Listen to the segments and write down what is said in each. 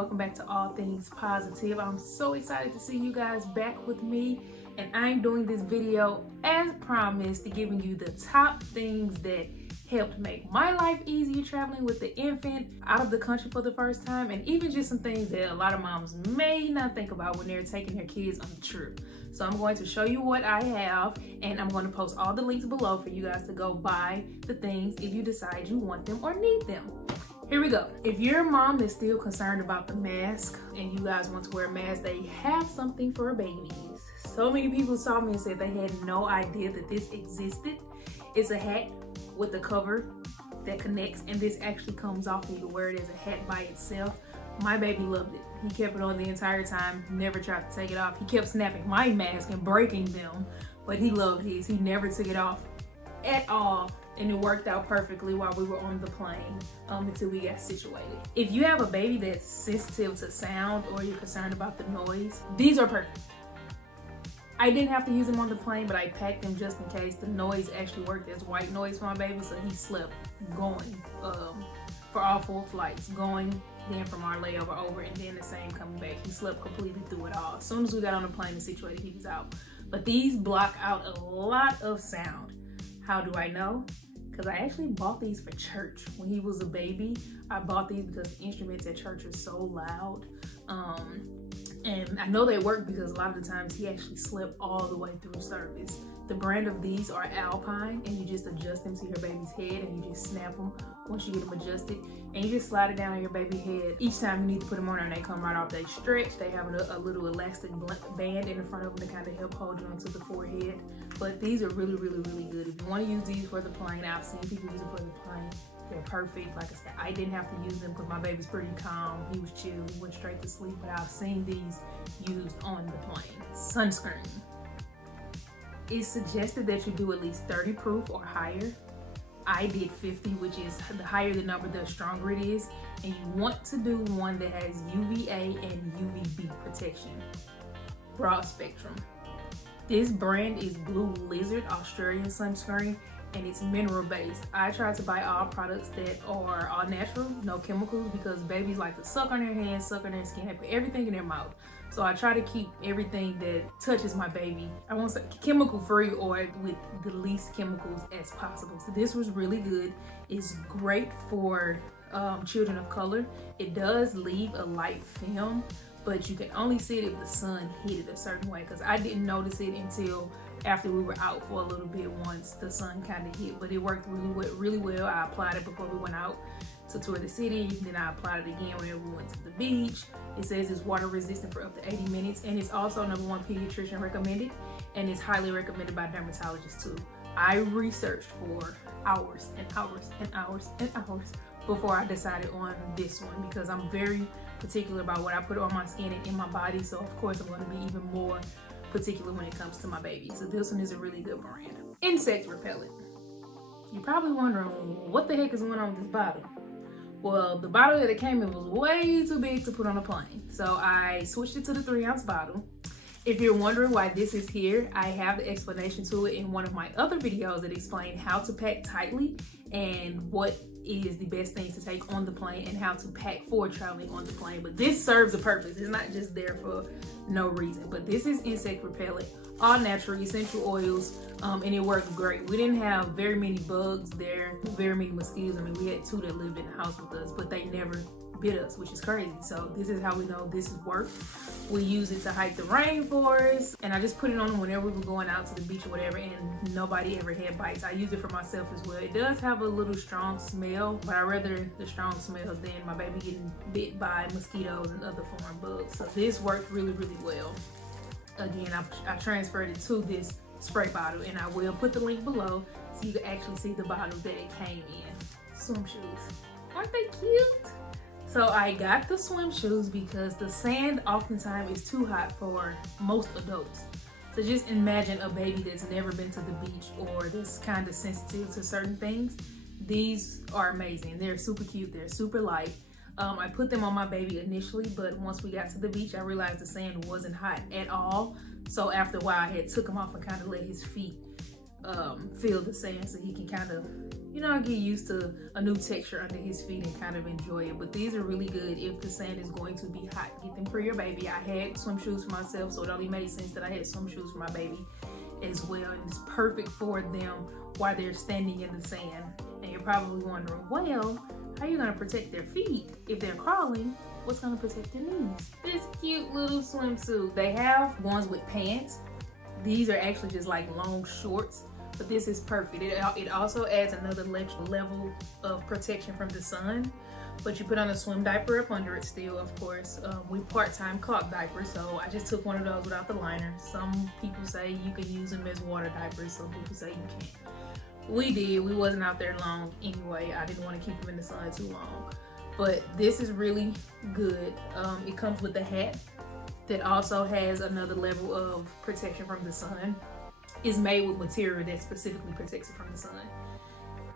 welcome back to All Things Positive. I'm so excited to see you guys back with me, and I'm doing this video as promised, giving you the top things that helped make my life easier traveling with the infant out of the country for the first time, and even just some things that a lot of moms may not think about when they're taking their kids on a trip. So I'm going to show you what I have, and I'm going to post all the links below for you guys to go buy the things if you decide you want them or need them. Here we go. If your mom is still concerned about the mask and you guys want to wear a mask, they have something for babies. So many people saw me and said they had no idea that this existed. It's a hat with a cover that connects, and this actually comes off and you can wear it as a hat by itself. My baby loved it. He kept it on the entire time, never tried to take it off. He kept snapping my mask and breaking them, but he loved his. He never took it off at all, and it worked out perfectly while we were on the plane until we got situated. If you have a baby that's sensitive to sound or you're concerned about the noise, these are perfect. I didn't have to use them on the plane, but I packed them just in case. The noise actually worked as white noise for my baby, so he slept going for all 4 flights, going, then from our layover over, and then the same coming back. He slept completely through it all. As soon as we got on the plane and situated, he was out. But these block out a lot of sound. How do I know? Because I actually bought these for church. When he was a baby, I bought these because the instruments at church are so loud. And I know they work because a lot of the times he actually slept all the way through service. The brand of these are ALPINE, and you just adjust them to your baby's head, and you just snap them once you get them adjusted, and you just slide it down on your baby's head. Each time you need to put them on and they come right off. They stretch. They have a little elastic band in the front of them to kind of help hold you onto the forehead. But these are really, really, really good. If you want to use these for the plane, I've seen people use it for the plane. They're perfect. Like I said, I didn't have to use them because my baby's pretty calm. He was chill. He went straight to sleep. But I've seen these used on the plane. Sunscreen. It's suggested that you do at least 30 proof or higher. I did 50, which is the higher the number, the stronger it is. And you want to do one that has UVA and UVB protection. Broad spectrum. This brand is Blue Lizard Australian sunscreen, and it's mineral based. I try to buy all products that are all natural, no chemicals, because babies like to suck on their hands, suck on their skin, they put everything in their mouth. So I try to keep everything that touches my baby, I won't say chemical free, or with the least chemicals as possible. So this was really good. It's great for children of color. It does leave a light film, but you can only see it if the sun hit it a certain way, because I didn't notice it until after we were out for a little bit once the sun kind of hit. But it worked really well. I applied it before we went out to tour the city, then I applied it again whenever we went to the beach. It says it's water resistant for up to 80 minutes, and it's also #1 pediatrician recommended, and it's highly recommended by dermatologists too. I researched for hours and hours and hours and hours before I decided on this one, because I'm very particular about what I put on my skin and in my body. So of course I'm going to be even more particular when it comes to my baby. So this one is a really good brand. Insect repellent. You're probably wondering what the heck is going on with this bottle. Well, the bottle that it came in was way too big to put on a plane, so I switched it to the 3-ounce bottle. If you're wondering why this is here, I have the explanation to it in one of my other videos that explain how to pack tightly and what is the best things to take on the plane and how to pack for traveling on the plane. But this serves a purpose. It's not just there for no reason. But this is insect repellent, all natural, essential oils, and it worked great. We didn't have very many bugs there, very many mosquitoes. I mean, we had 2 that lived in the house with us, but they never bit us, which is crazy. So this is how we know this has worked. We use it to hike the rainforest, and I just put it on whenever we were going out to the beach or whatever, and nobody ever had bites. I use it for myself as well. It does have a little strong smell, but I rather the strong smell than my baby getting bit by mosquitoes and other foreign bugs. So this worked really, really well. Again, I transferred it to this spray bottle, and I will put the link below so you can actually see the bottle that it came in. Swim shoes. Aren't they cute? So I got the swim shoes because the sand oftentimes is too hot for most adults. So just imagine a baby that's never been to the beach or that's kind of sensitive to certain things. These are amazing. They're super cute. They're super light. I put them on my baby initially, but once we got to the beach, I realized the sand wasn't hot at all. So after a while, I had took them off and kind of let his feet feel the sand so he can kind of, you know, get used to a new texture under his feet and kind of enjoy it. But these are really good if the sand is going to be hot. Get them for your baby. I had swim shoes for myself, so it only made sense that I had swim shoes for my baby as well. And it's perfect for them while they're standing in the sand. And you're probably wondering, well, how are you gonna protect their feet if they're crawling? What's gonna protect their knees? This cute little swimsuit. They have ones with pants. These are actually just like long shorts, but this is perfect. It also adds another level of protection from the sun, but you put on a swim diaper up under it still, of course. We part-time clock diapers, so I just took one of those without the liner. Some people say you can use them as water diapers, some people say you can't. We did. We wasn't out there long anyway. I didn't want to keep them in the sun too long. But this is really good. It comes with a hat that also has another level of protection from the sun. It's made with material that specifically protects it from the sun.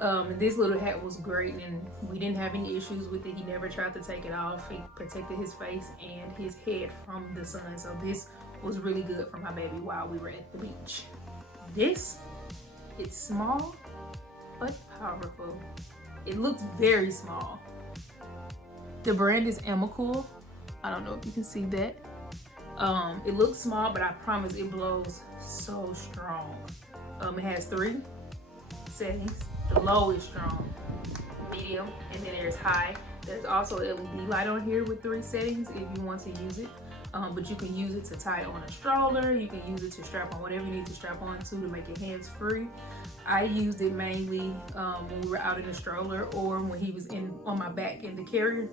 And this little hat was great, and we didn't have any issues with it. He never tried to take it off. It protected his face and his head from the sun. So this was really good for my baby while we were at the beach. This, it's small but powerful. It looks very small. The brand is Cool. I don't know if you can see that. It looks small, but I promise it blows so strong. It has 3 settings. The low is strong, medium, and then there's high. There's also an LED light on here with 3 settings if you want to use it. But you can use it to tie on a stroller. You can use it to strap on whatever you need to strap on to make your hands free. I used it mainly when we were out in the stroller, or when he was on my back in the carrier.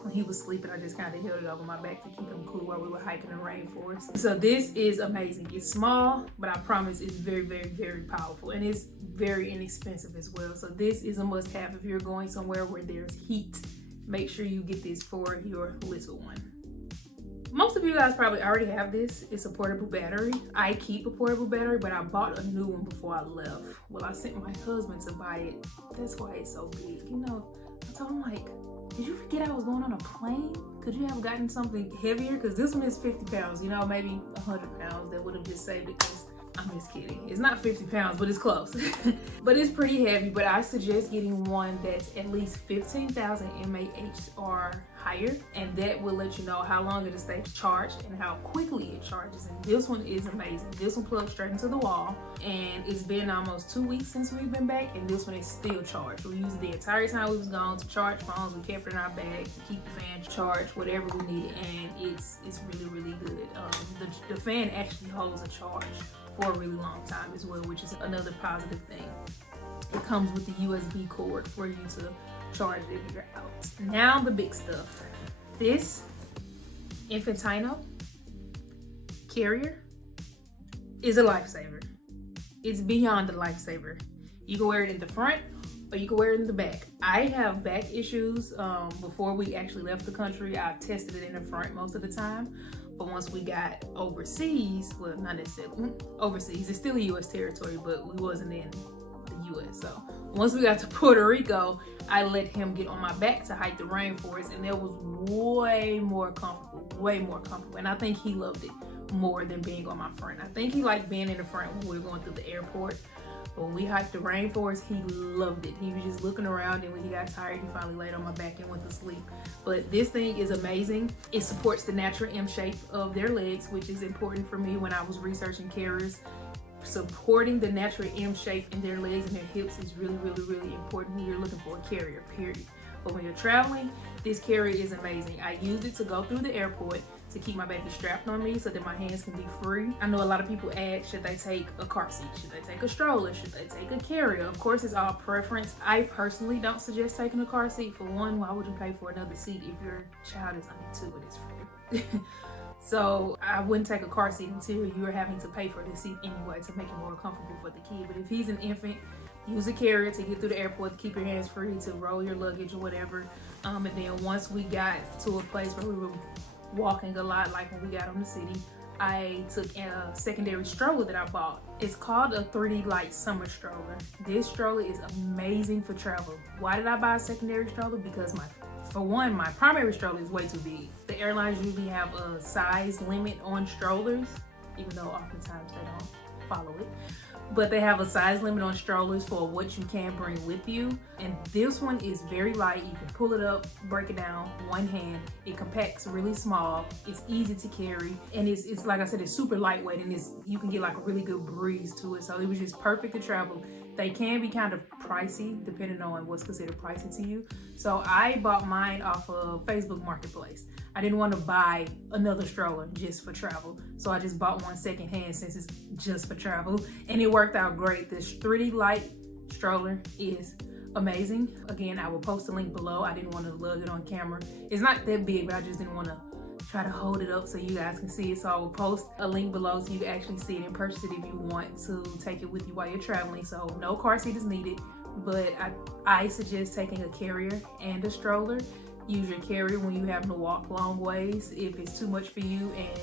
When he was sleeping, I just kind of held it over my back to keep him cool while we were hiking the rainforest. So this is amazing. It's small, but I promise it's very, very, very powerful, and it's very inexpensive as well. So this is a must-have if you're going somewhere where there's heat. Make sure you get this for your little one. Most of you guys probably already have this. It's a portable battery. I keep a portable battery, but I bought a new one before I left. Well, I sent my husband to buy it. That's why it's so big. You know, I told him, like, did you forget I was going on a plane? Could you have gotten something heavier? Because this one is 50 pounds, you know, maybe 100 pounds. That would have just saved it. Because I'm just kidding. It's not 50 pounds, but it's close. But it's pretty heavy. But I suggest getting one that's at least 15,000 mAh or higher, and that will let you know how long it'll stay charged and how quickly it charges. And this one is amazing. This one plugs straight into the wall, and it's been almost 2 weeks since we've been back, and this one is still charged. We used it the entire time we was gone to charge phones. We kept it in our bag to keep the fan charged, whatever we needed, and it's really, really good. The fan actually holds a charge for a really long time as well, which is another positive thing. It comes with the USB cord for you to charge it if you're out. Now the big stuff. This Infantino carrier is a lifesaver. It's beyond a lifesaver. You can wear it in the front or you can wear it in the back. I have back issues. Before we actually left the country, I tested it in the front most of the time. But once we got overseas, well, not necessarily overseas, it's still a U.S. territory, but we wasn't in the U.S. So once we got to Puerto Rico, I let him get on my back to hike the rainforest, and it was way more comfortable. And I think he loved it more than being on my front. I think he liked being in the front when we were going through the airport. But when we hiked the rainforest, he loved it. He was just looking around, and when he got tired, he finally laid on my back and went to sleep. But this thing is amazing. It supports the natural M shape of their legs, which is important for me when I was researching carriers. Supporting the natural M shape in their legs and their hips is really, really, really important when you're looking for a carrier, period. But when you're traveling, this carrier is amazing. I used it to go through the airport to keep my baby strapped on me so that my hands can be free. I know a lot of people ask, should they take a car seat? Should they take a stroller? Should they take a carrier? Of course, it's all preference. I personally don't suggest taking a car seat. For one, why would you pay for another seat if your child is under 2 and it's free? So I wouldn't take a car seat until you're having to pay for the seat anyway to make it more comfortable for the kid. But if he's an infant, use a carrier to get through the airport, to keep your hands free, to roll your luggage or whatever. And then once we got to a place where we were walking a lot, like when we got on the city, I took a secondary stroller that I bought. It's called a 3D LITE summer stroller. This stroller is amazing for travel. Why did I buy a secondary stroller? Because for one, my primary stroller is way too big. The airlines usually have a size limit on strollers, even though oftentimes they don't. follow it. But they have a size limit on strollers for what you can bring with you. And this one is very light. You can pull it up, break it down, one hand. It compacts really small. It's easy to carry. And it's like I said, it's super lightweight, and you can get like a really good breeze to it. So it was just perfect to travel. They can be kind of pricey depending on what's considered pricey to you. So I bought mine off of Facebook Marketplace. I didn't want to buy another stroller just for travel. So I just bought one secondhand since it's just for travel. And it worked out great. This 3D LITE stroller is amazing. Again, I will post a link below. I didn't want to lug it on camera. It's not that big, but I just didn't want to try to hold it up so you guys can see it. So I will post a link below so you can actually see it and purchase it if you want to take it with you while you're traveling. So no car seat is needed, but I suggest taking a carrier and a stroller. Use your carrier when you have to walk long ways. If it's too much for you and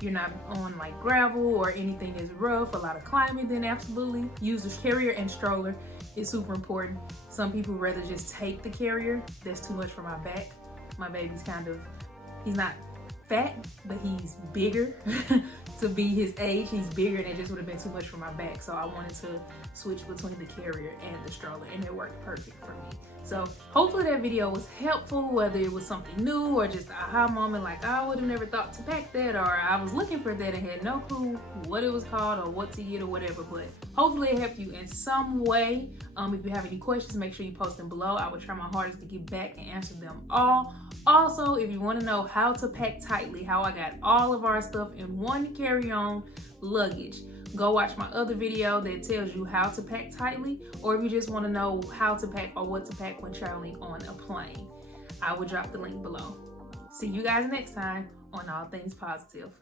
you're not on like gravel or anything that's rough, a lot of climbing, then absolutely use the carrier and stroller. It's super important. Some people rather just take the carrier. That's too much for my back. My baby's he's not fat, but he's bigger. To be his age, he's bigger, and it just would have been too much for my back. So I wanted to switch between the carrier and the stroller, and it worked perfect for me. So hopefully that video was helpful, whether it was something new or just an aha moment, like I would have never thought to pack that, or I was looking for that and had no clue what it was called or what to get or whatever. But hopefully it helped you in some way. If you have any questions, make sure you post them below. I will try my hardest to get back and answer them all. Also, if you want to know how to pack tightly, how I got all of our stuff in one carry-on luggage, go watch my other video that tells you how to pack tightly. Or if you just want to know how to pack or what to pack when traveling on a plane, I will drop the link below. See you guys next time on All Things Positive.